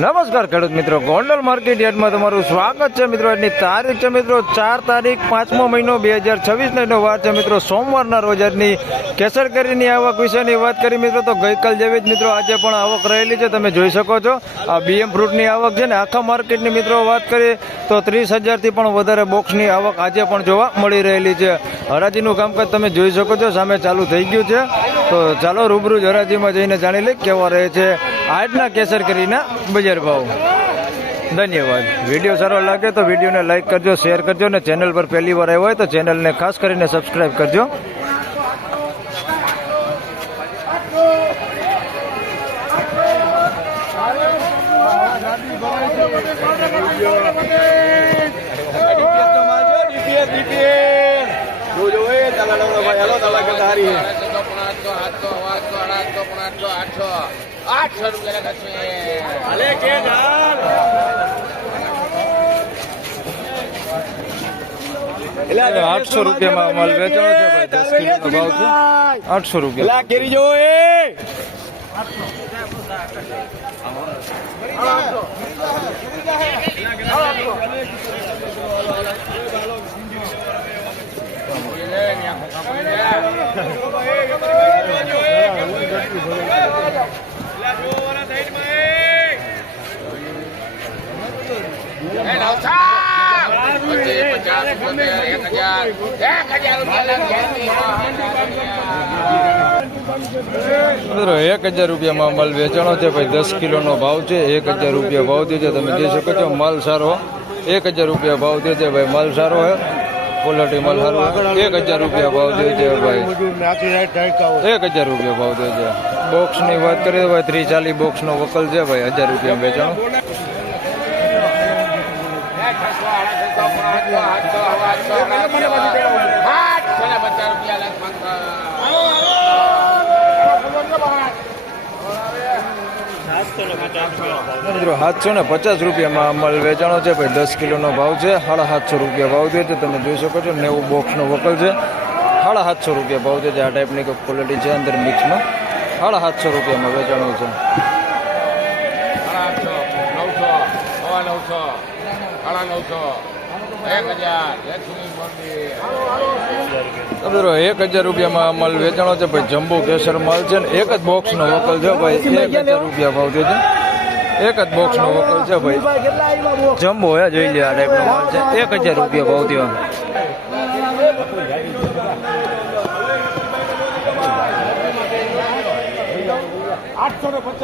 નમસ્કાર ખેડૂત મિત્રો, ગોંડલ માર્કેટ યાર્ડમાં તમારું સ્વાગત છે મિત્રો. આજની તારીખ છે મિત્રો 4 તારીખ 5મો મહિનો 2026 વાર છે મિત્રો, સોમવારના રોજ આજની કેસર કેરીની આવક વિશેની વાત કરી મિત્રો તો ગઈકાલ જેવી જ મિત્રો આજે પણ આવક રહેલી છે. તમે જોઈ શકો છો આ બીએમ ફ્રૂટની આવક છે ને આખા માર્કેટની મિત્રો વાત કરીએ તો 30,000થી પણ વધારે બોક્સની આવક આજે પણ જોવા મળી રહેલી છે. હરાજીનું કામકાજ તમે જોઈ શકો છો, સામે ચાલુ થઈ ગયું છે. તો ચાલો રૂબરૂ જ હરાજીમાં જઈને જાણી લઈએ કેવા રહે છે આજના કેસર કેરીના બજાર ભાવ. ધન્યવાદ. વિડીયો સારો લાગે તો વિડીયોને લાઈક કરજો, શેર કરજો અને ચેનલ પર પહેલી વાર આવ્યો હોય તો ચેનલને ખાસ કરીને સબસ્ક્રાઈબ કરજો. ₹800 માલ વેચાણો છે ભાઈ. 10 કિલોનો ભાવ છે ₹800. કેરી જો ₹1,000 માલ વેચાણો છે ભાઈ. 10 કિલોનો ભાવ છે. ₹1,000 ભાવ થયો છે. તમે જોઈ શકો છો માલ સારો. ₹1,000 ભાવ થયો છે ભાઈ. માલ સારો હે, ક્વોલિટી માલ સારો. ₹1,000 ભાવ થયો છે ભાઈ. ₹1,000 ભાવ થયો છે. બોક્સની વાત કરીએ તો ભાઈ 30-40 બોક્સનો વકલ છે ભાઈ. ₹1,000 વેચાણો. ₹750 માલ વેચાણો છે ભાઈ. 10 કિલોનો ભાવ છે. ₹750 ભાવ થયો છે. તમે જોઈ શકો છો 90 બોક્સનો વકલ છે. ₹750 ભાવ છે. આ ટાઈપની ક્વોલિટી છે અંદર મિક્સમાં. ₹750 વેચાણો છે. ₹1,000 માલ વેચાણો છે ભાઈ. જમ્બો કેસર માલ છે ને એક જ બોક્સનો વકલ છે ભાઈ. ₹1,000 ભાવ થયો છે. એક જ બોક્સનો વકલ છે ભાઈ. જમ્બો હે, જોઈ લે આ ટાઈપનો માલ છે. ₹1,000 ભાવ થયો. ₹850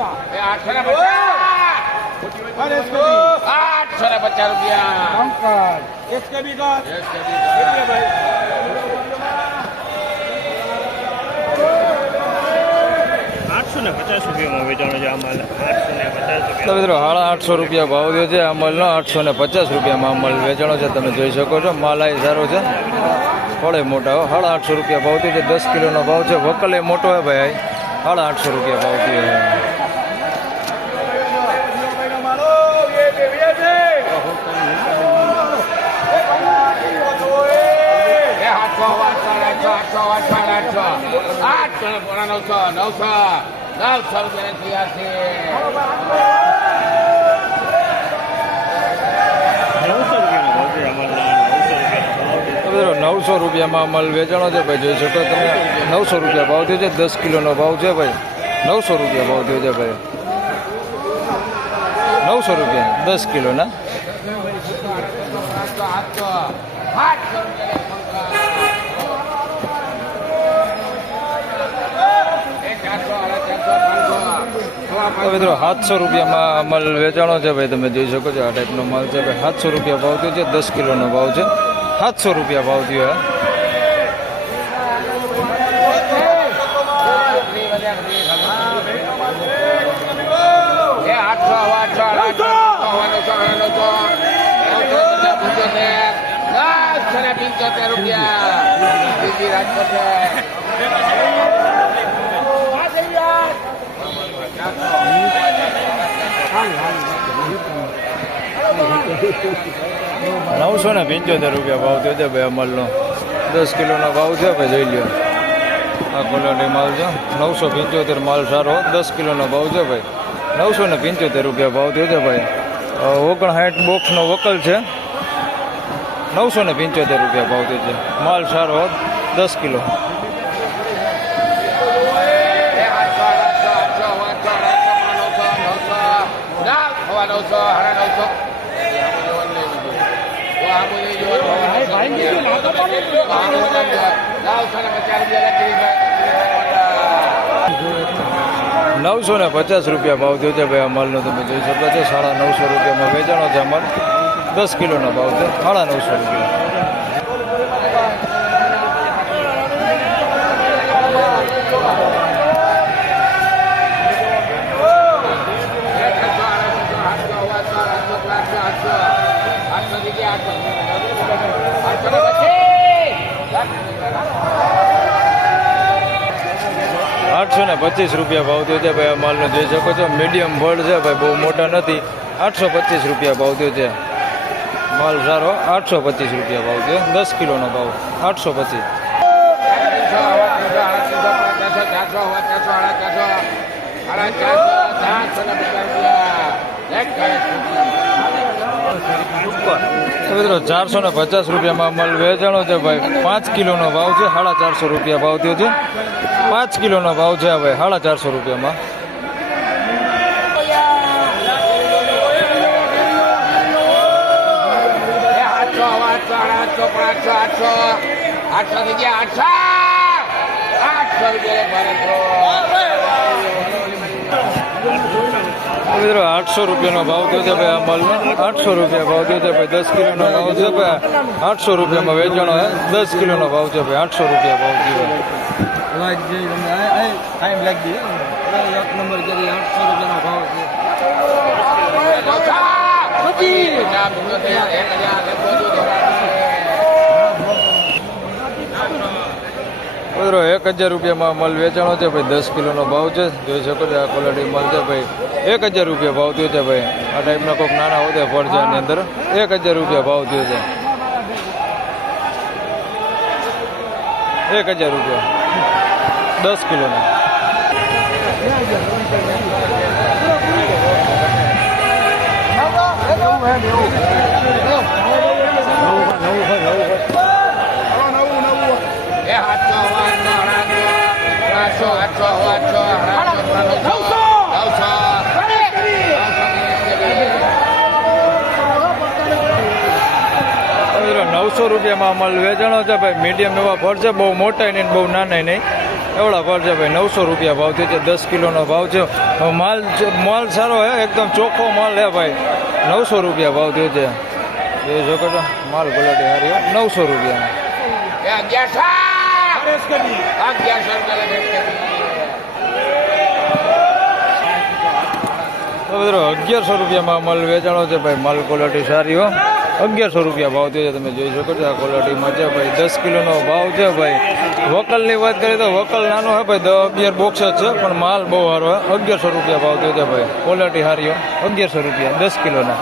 ભાવ થયો છે આ માલનો. ₹850 માલ વેચાણો છે. તમે જોઈ શકો છો માલ આ સારો છે, ફળે મોટા. ₹850 ભાવ થયો છે. 10 કિલોનો ભાવ છે. વકલ એ મોટો હે ભાઈ. ₹850 ભાવ થયો છે. ₹900 માલ વેચાણો છે ભાઈ. જોઈ શકો તમે ₹900 ભાવ થયો છે. 10 કિલોનો ભાવ છે ભાઈ. ₹900 ભાવ થયો છે ભાઈ. ₹900 10 કિલોના. મિત્રો ₹700 માલ વેચાણો છે ભાઈ. તમે જોઈ શકો છો આ ટાઈપનો માલ છે ભાઈ. ₹700 ભાવ થયો છે. 10 કિલોનો ભાવ છે. ₹700 ભાવ થયો. ₹975 ભાવ થયો છે ભાઈ. અમલનો 10 કિલોનો ભાવ છે ભાઈ. જોઈ લ્યો આ ક્વોલિટી માલ છે. 975 માલ સારો. 10 કિલોનો ભાવ છે ભાઈ. 975 રૂપિયા ભાવ થયો છે ભાઈ. 59 બોક્સનો વકલ છે. 975 રૂપિયા ભાવ થયો છે. માલ સારો 10 કિલો. ₹950 ભાવ થયો છે ભાઈ. આ માલનો તમે જોઈ શકો છો. 950 રૂપિયામાં વેચાણો છે. અમાર 10 કિલોનો ભાવ છે. 950 રૂપિયા. ₹825 ભાવ થયો છે ભાઈ. આ માલનો જોઈ શકો છો. મીડિયમ બળ છે ભાઈ, બહુ મોટા નથી. ₹825 ભાવ થયો છે. માલ સારો. ₹825 ભાવ થયો. 10 કિલોનો ભાવ 825. મિત્રો 450 માલ વેચાણો છે ભાઈ. 5 કિલોનો ભાવ છે. ₹450 ભાવ થયો છે. 5 કિલોનો ભાવ છે ભાઈ. ₹450. મિત્રો ₹800 ભાવ થયો છે ભાઈ. આ માલનો ₹800 ભાવ થયો છે ભાઈ. 10 કિલોનો ભાવ છે ભાઈ. ₹800 વેચાણો છે. 10 કિલોનો ભાવ છે ભાઈ. ₹800 ભાવ થયો. ટાઈમ લાગી ગયો. 1 નંબર કરી ₹800 ભાવ છે. મિત્રો ₹1000 માલ વેચાણો છે ભાઈ. 10 કિલોનો ભાવ છે. જોઈ શકો છો. આ ક્વોલિટી માલ છે ભાઈ. ₹1000 ભાવ થયો છે ભાઈ. આ ટાઈપના કોઈક નાના હોતે ફરજાની અંદર ₹1000 ભાવ થયો છે. ₹1000 10 કિલોનો. ₹900 માલ વેચાણો છે ભાઈ. મીડિયમ એવા ફળ છે. બહુ મોટા નહીં, બહુ નાના નહીં, એવડા ફળ છે ભાઈ. ₹900 ભાવ થયો છે. 10 કિલોનો ભાવ છે. માલ સારો હે, એકદમ ચોખ્ખો માલ હે ભાઈ. ₹900 ભાવ થયો છે. જોઈ શકો છો. માલ ક્વોલિટી સારી હોય. ₹900. ₹1100 માલ વેચાણો છે ભાઈ. માલ ક્વોલિટી સારી હો. ₹1100 ભાવ થયો છે. તમે જોઈ શકો છો. આ ક્વોલિટીમાં છે ભાઈ. 10 કિલોનો ભાવ છે ભાઈ. વકલની વાત કરીએ તો વકલ નાનો હે ભાઈ. 10-11 બોક્સ જ છે, પણ માલ બહુ સારો હે. ₹1100 ભાવ થયો છે ભાઈ. ક્વોલિટી સારી હો. ₹1100 10 કિલોના.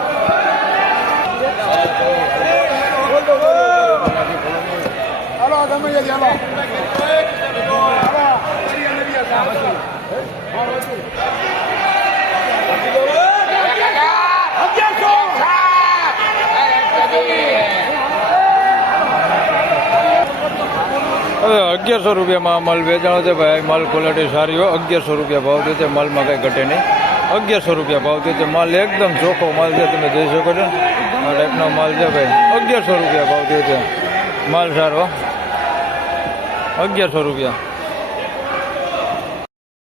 ₹1100 માલ વેચાણો છે ભાઈ. માલ ક્વોલિટી સારી હોય. ₹1100 ભાવ થયો છે. માલમાં કંઈ ઘટે નહીં. ₹1100 ભાવ થયો છે. માલ એકદમ ચોખ્ખો માલ છે. તમે જોઈ શકો છો. આ ટાઈપનો માલ છે ભાઈ. ₹1100 ભાવ થયો છે. માલ સારો. ₹1100.